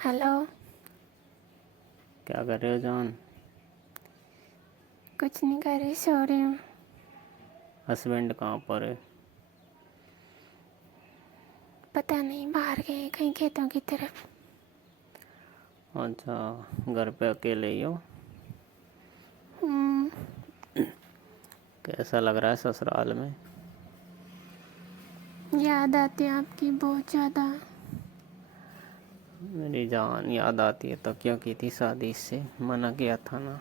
Hello. क्या कर रहे हो जान? कुछ नहीं कर रही, सो रही हूँ। हस्बैंड कहाँ पर है? पता नहीं, बाहर गए कहीं खेतों की तरफ। अच्छा, घर पे अकेले ही हो? हम्म, कैसा लग रहा है ससुराल में? याद आती है आपकी बहुत ज़्यादा। मेरी जान याद आती है तो क्यों की थी शादी से? मना किया था ना।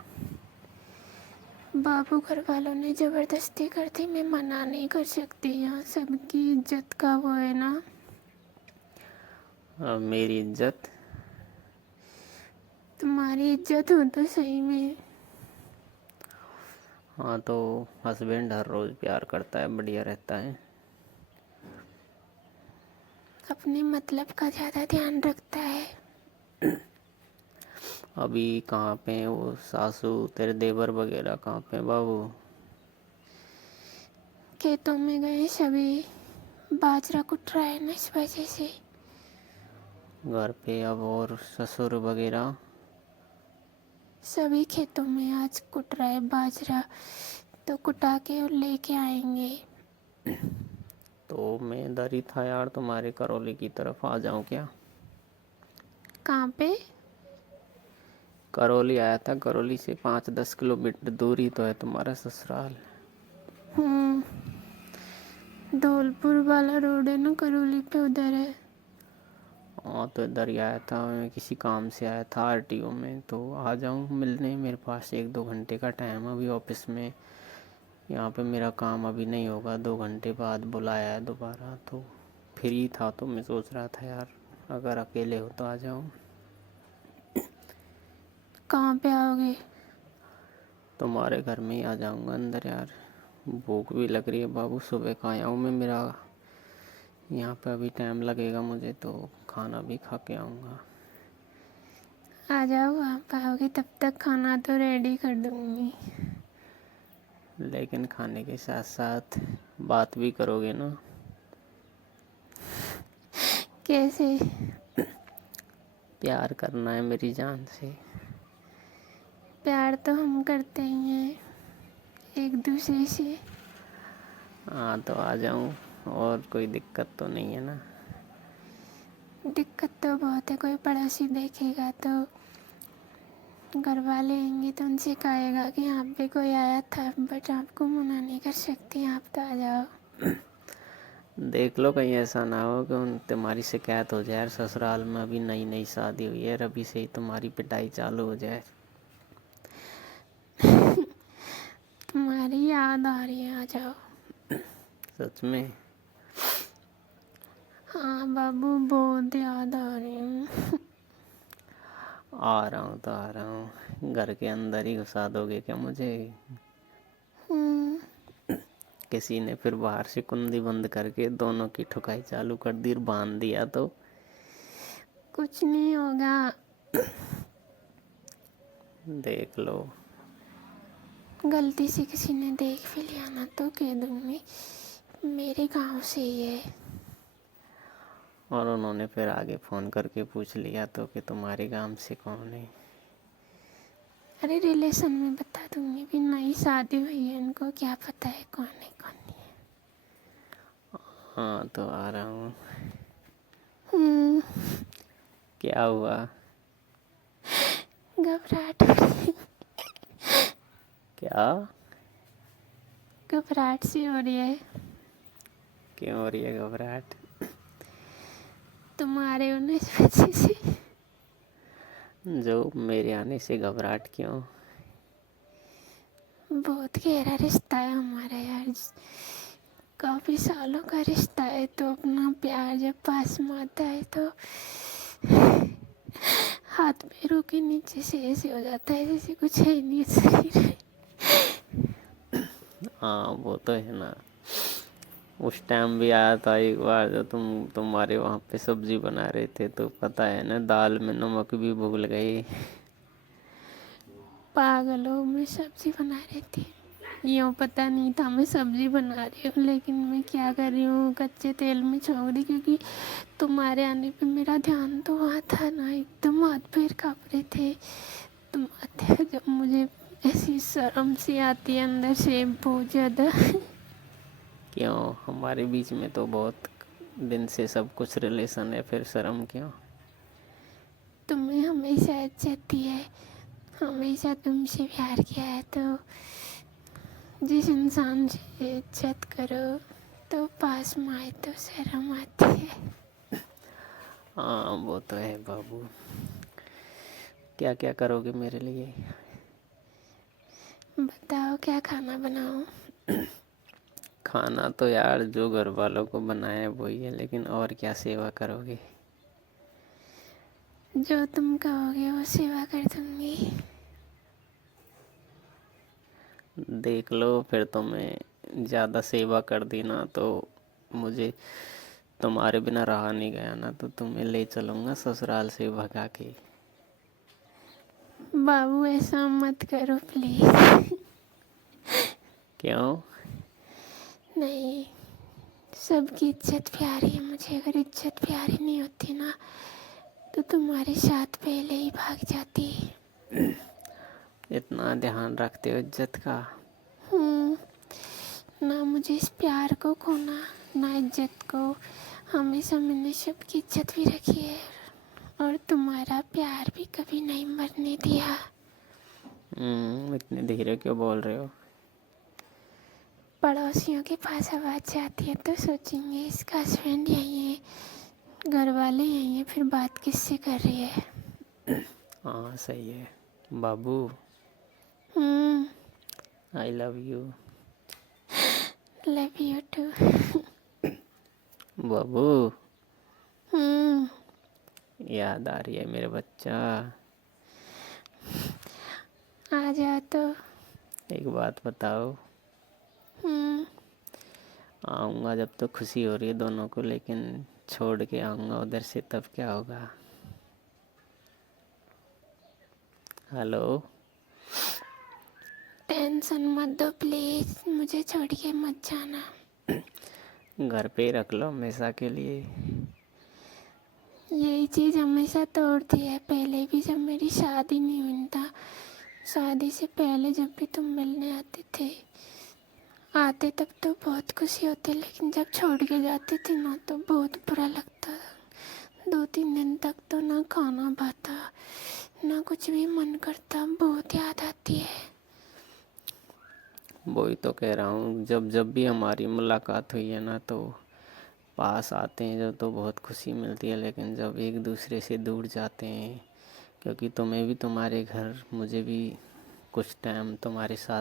बाबू घर वालों ने ज़बरदस्ती कर दी, मैं मना नहीं कर सकती। यहाँ सबकी इज्जत का वो है ना। अब मेरी इज्जत? तुम्हारी इज्जत हो तो सही में। हाँ तो हस्बैंड हर रोज़ प्यार करता है, बढ़िया रहता है। अपने मतलब का ज़्यादा ध्यान रखता है। अभी कहाँ पे हैं वो सासू तेरे देवर वगैरह? कहाँ पे हैं बाबू? खेतों में गए सभी, बाजरा कुट रहा है ना, इस वजह से। घर पे अब और ससुर वगैरह? सभी खेतों में आज कुट रहा है बाजरा, तो कुटा के और लेके आएंगे। तो मैं इधर ही था यार, तुम्हारे करौली की तरफ आ जाऊँ क्या? कहाँ पे? करौली आया था, करौली से 5-10 किलोमीटर दूरी तो है तुम्हारा ससुराल। धौलपुर वाला रोड है ना, करौली पे, उधर है। हाँ तो इधर ही आया था, मैं किसी काम से आया था आरटीओ में, तो आ जाऊँ मिलने? मेरे पास 1-2 घंटे का टाइम है अभी ऑफिस में। यहाँ पे मेरा काम अभी नहीं होगा, 2 घंटे बाद बुलाया है दोबारा, तो फ्री था तो मैं सोच रहा था यार अगर अकेले हो तो आ जाऊँ। कहाँ पे आओगे? तुम्हारे घर में ही आ जाऊँगा अंदर यार। भूख भी लग रही है बाबू, सुबह का आया हूँ मैं। मेरा यहाँ पे अभी टाइम लगेगा मुझे, तो खाना भी खा के आऊँगा। आ जाओ, आप आओगे तब तक खाना तो रेडी कर दूँगी। लेकिन खाने के साथ साथ बात भी करोगे ना? कैसे? प्यार करना है मेरी जान से। प्यार तो हम करते ही हैं एक दूसरे से। हाँ तो आ जाऊँ, और कोई दिक्कत तो नहीं है ना? दिक्कत तो बहुत है, कोई पड़ोसी देखेगा तो, घर वाले आएंगे तो उनसे कहेगा कि यहाँ पे कोई आया था, बट आपको मना नहीं कर सकती, आप तो आ जाओ। देख लो कहीं ऐसा ना हो कि तुम्हारी शिकायत हो जाए यार, ससुराल में अभी नई नई शादी हुई है, अभी से ही तुम्हारी पिटाई चालू हो जाए। तुम्हारी याद आ रही है, आ जाओ। सच में? हाँ बाबू, बहुत याद आ रही है। आ रहा हूँ तो आ रहा हूँ। घर के अंदर ही घुसा दोगे क्या मुझे? किसी ने फिर बाहर से कुंडी बंद करके दोनों की ठुकाई चालू कर दी और बांध दिया तो? कुछ नहीं होगा। देख लो। गलती से किसी ने देख भी लिया ना तो कह दूँगी मेरे गांव से ही है। और उन्होंने फिर आगे फ़ोन करके पूछ लिया तो कि तुम्हारे गांव से कौन है? अरे रिलेशन में बता दूँगी, भी नई शादी हुई है, इनको क्या पता है कौन है कौन नहीं है। हाँ तो आ रहा हूँ। हम्म, क्या हुआ? घबराहट हो रही है। क्या? घबराहट सी हो रही है। क्यों हो रही है घबराहट? तुम्हारे होने की वजह से। जो मेरे आने से घबराहट क्यों? बहुत गहरा रिश्ता है हमारा यार, काफ़ी सालों का रिश्ता है, तो अपना प्यार जब पास में आता है तो हाथ पैरों के नीचे से ऐसे हो जाता है जैसे कुछ है ही नहीं शरीर में। हाँ वो तो है ना। उस टाइम भी आया था एक बार, जो तुम्हारे वहाँ पे सब्जी बना रहे थे, तो पता है ना, दाल में नमक भी भूल गई। पागलों में सब्जी बना रही थी। यूँ पता नहीं था मैं सब्जी बना रही हूँ, लेकिन मैं क्या कर रही हूँ, कच्चे तेल में छोड़ दी, क्योंकि तुम्हारे आने पे मेरा ध्यान तो वहाँ था ना, एकदम हाथ पैर काँप रहे थे। तुम आते हो जब मुझे ऐसी शर्म सी आती है अंदर से बहुत ज़्यादा। क्यों, हमारे बीच में तो बहुत दिन से सब कुछ रिलेशन है, फिर शर्म क्यों? तुम्हें हमेशा इज्जत दी है, हमेशा तुमसे प्यार किया है, तो जिस इंसान से इज्जत करो तो पास में आए तो शर्म आती है। हाँ वो तो है बाबू। क्या क्या करोगे मेरे लिए? बताओ क्या खाना बनाऊँ? खाना तो यार जो घर वालों को बनाया है वही है, लेकिन और क्या सेवा करोगे? जो तुम कहोगे वो सेवा कर दूंगी। देख लो, फिर तुम्हें ज़्यादा सेवा कर दी ना तो मुझे तुम्हारे बिना रहा नहीं गया ना, तो तुम्हें ले चलूँगा ससुराल से भगा के। बाबू ऐसा मत करो प्लीज। क्यों? नहीं, सबकी इज्जत प्यारी है मुझे, अगर इज्जत प्यारी नहीं होती ना तो तुम्हारे साथ पहले ही भाग जाती। इतना ध्यान रखते हो इज्जत का? ना मुझे इस प्यार को खोना, ना इज्जत को। हमेशा मैंने सबकी इज्जत भी रखी है और तुम्हारा प्यार भी कभी नहीं मरने दिया। इतने धीरे क्यों बोल रहे हो? पड़ोसियों के पास आवाज़ जाती है तो सोचेंगे इसका हस्बैंड यही है, घर वाले यही है, फिर बात किससे कर रही है। हाँ सही है बाबू। हम्म। I love you love you too. बाबू। हम्म। याद आ रही है मेरे बच्चा। आ जाओ तो। एक बात बताओ, हम्म। आऊँगा जब तो खुशी हो रही है दोनों को, लेकिन छोड़ के आऊँगा उधर से तब क्या होगा? हेलो। टेंशन मत दो प्लीज, मुझे छोड़ के मत जाना। घर पे ही रख लो हमेशा के लिए। यही चीज़ हमेशा तोड़ती है। पहले भी जब मेरी शादी नहीं हुई था, शादी से पहले जब भी तुम मिलने आते तब तो बहुत खुशी होती, लेकिन जब छोड़ के जाते थे ना तो बहुत बुरा लगता। 2-3 दिन तक तो ना खाना भाता, ना कुछ भी मन करता, बहुत याद आती है। वही तो कह रहा हूँ, जब जब भी हमारी मुलाकात हुई है ना तो पास आते हैं जब तो बहुत खुशी मिलती है, लेकिन जब एक दूसरे से दूर जाते हैं, क्योंकि तुम्हें भी तुम्हारे घर, मुझे भी कुछ टाइम तुम्हारे साथ